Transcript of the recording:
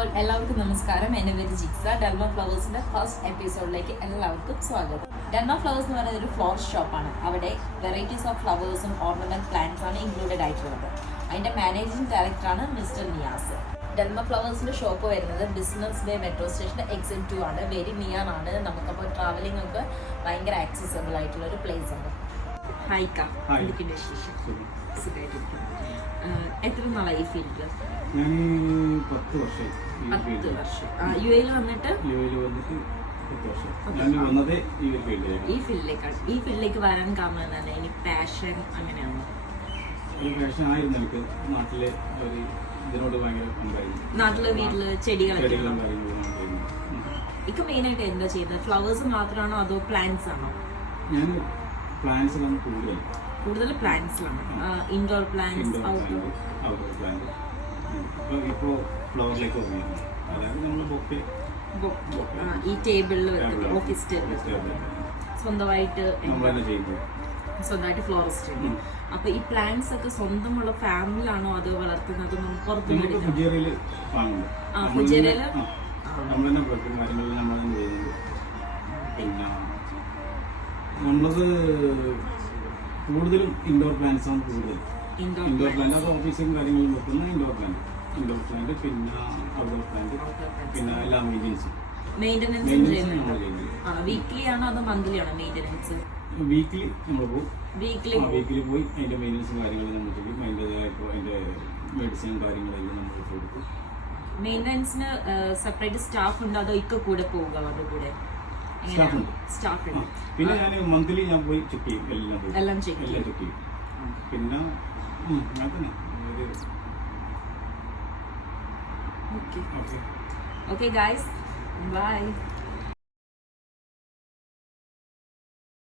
എല്ലാവർക്കും നമസ്കാരം. എൻ്റെ പേര് ജിക്സ. ഡെൽമ ഫ്ലവേഴ്സിന്റെ ഫസ്റ്റ് എപ്പിസോഡിലേക്ക് എല്ലാവർക്കും സ്വാഗതം. ഡെൽമ ഫ്ലവേഴ്സ് എന്ന് പറയുന്നത് ഒരു ഫ്ലവർ ഷോപ്പാണ്. അവിടെ വെറൈറ്റീസ് ഓഫ് ഫ്ലവേഴ്സും ഓർണമെന്റ് പ്ലാന്റ്സ് ആണ് ഇൻക്ലൂഡഡ് ആയിട്ടുള്ളത്. അതിന്റെ മാനേജിംഗ് ഡയറക്ടറാണ് മിസ്റ്റർ നിയാസ്. ഡെൽമ ഫ്ലവേഴ്സിന്റെ ഷോപ്പ് വരുന്നത് ബിസിനസ് വേ മെട്രോ സ്റ്റേഷന്റെ എക്സിറ്റ് 2 ആണ്. വെരി നിയർ ആണ്. നമുക്കപ്പോൾ ട്രാവലിംഗ് ഒക്കെ ഭയങ്കര ആക്സസിബിൾ ആയിട്ടുള്ള ഒരു പ്ലേസ് ആണ്. ഹായ്ക്ക, എന്തൊക്കെയുണ്ട് വിശേഷം? സുഖമായിട്ടിരിക്കുന്നു. എത്ര നാളായി ഫീൽഡിൽ? ഞാൻ 10 വർഷം. യു എയിൽ വന്നിട്ട് ഈ ഫീൽഡിലേക്കാണ്. ഈ ഫീൽഡിലേക്ക് വരാൻ കാരണം എന്താണ്? ഇനി പാഷൻ അങ്ങനെയാണോ? ഒരു പാഷൻ ആയിരുന്നു എനിക്ക്. നാട്ടിലെ ഒരു ഇതിനോട് ഭയങ്കര നാട്ടില് വീട്ടില് ചെടികളൊക്കെ ഇപ്പൊ മെയിൻ ആയിട്ട് എന്താ ചെയ്യുന്നത്? ഫ്ലവേഴ്സ് മാത്രമാണോ അതോ പ്ലാന്റ്സ് ആണോ? ഞാൻ പ്ലാന്റ്സിലാണ് കൂടുതൽ പ്ലാന്റ്സിലാണ്. Indoor plants, outdoor plant. ഇപ്പോൾ ഫ്ലവറിലേക്ക് വന്നിരുന്നു. അതായത് നമ്മൾ ബൊക്കെ ഈ ടേബിളിൽ വെക്കുന്നത്, ഓഫീസ് ടേബിൾ സ്വന്തമായിട്ട് ഫ്ലോറിസ്റ്റ് ഉണ്ട്. അപ്പൊ ഈ പ്ലാന്റ്സ് ഒക്കെ സ്വന്തമുള്ള ഫാമിലാണോ അത് വളർത്തുന്നത്? പുറത്തുനിന്ന് ഫുജേറിയയില് ഫുജേറിയയില് പിന്നെ നമ്മളത് കൂടുതലും ഇൻഡോർ പ്ലാന്റ്സ് ആണ്. ഇൻഡോർ പ്ലാന്റ് അത് ഓഫീസും കാര്യങ്ങളും വെക്കുന്ന ഇൻഡോർ പ്ലാന്റ് പിന്നെ ഔട്ട്ഡോർ പ്ലാന്റ് പിന്നെ എല്ലാ മെയിൻ്റനൻസ് വീക്ക്ലി ആണോ അതോ മന്ത്ലി ആണോ മെയിൻ്റനൻസ്? വീക്കിലി നമ്മൾ പോകും. വീക്കിലി പോയി അതിന്റെ മെയിൻ്റനൻസും കാര്യങ്ങളും നമ്മൾ ചെയ്യും. അതിന്റെ മെഡിസിനും കാര്യങ്ങളെല്ലാം നമ്മൾ കൊടുക്കും. മെയിൻ്റനൻസിന് സെപ്പറേറ്റ് സ്റ്റാഫ് ഉണ്ട് അതോ ഇക്ക കൂടെ പോവുക? അവരുടെ കൂടെ സ്റ്റാഫ് ഉണ്ട്. പിന്നെ ഞാൻ മന്ത്ലി ഞാൻ പോയി ചെക്ക് ചെയ്യും. എല്ലാം ചെക്ക് ചെയ്യും. പിന്നെ Okay guys, bye.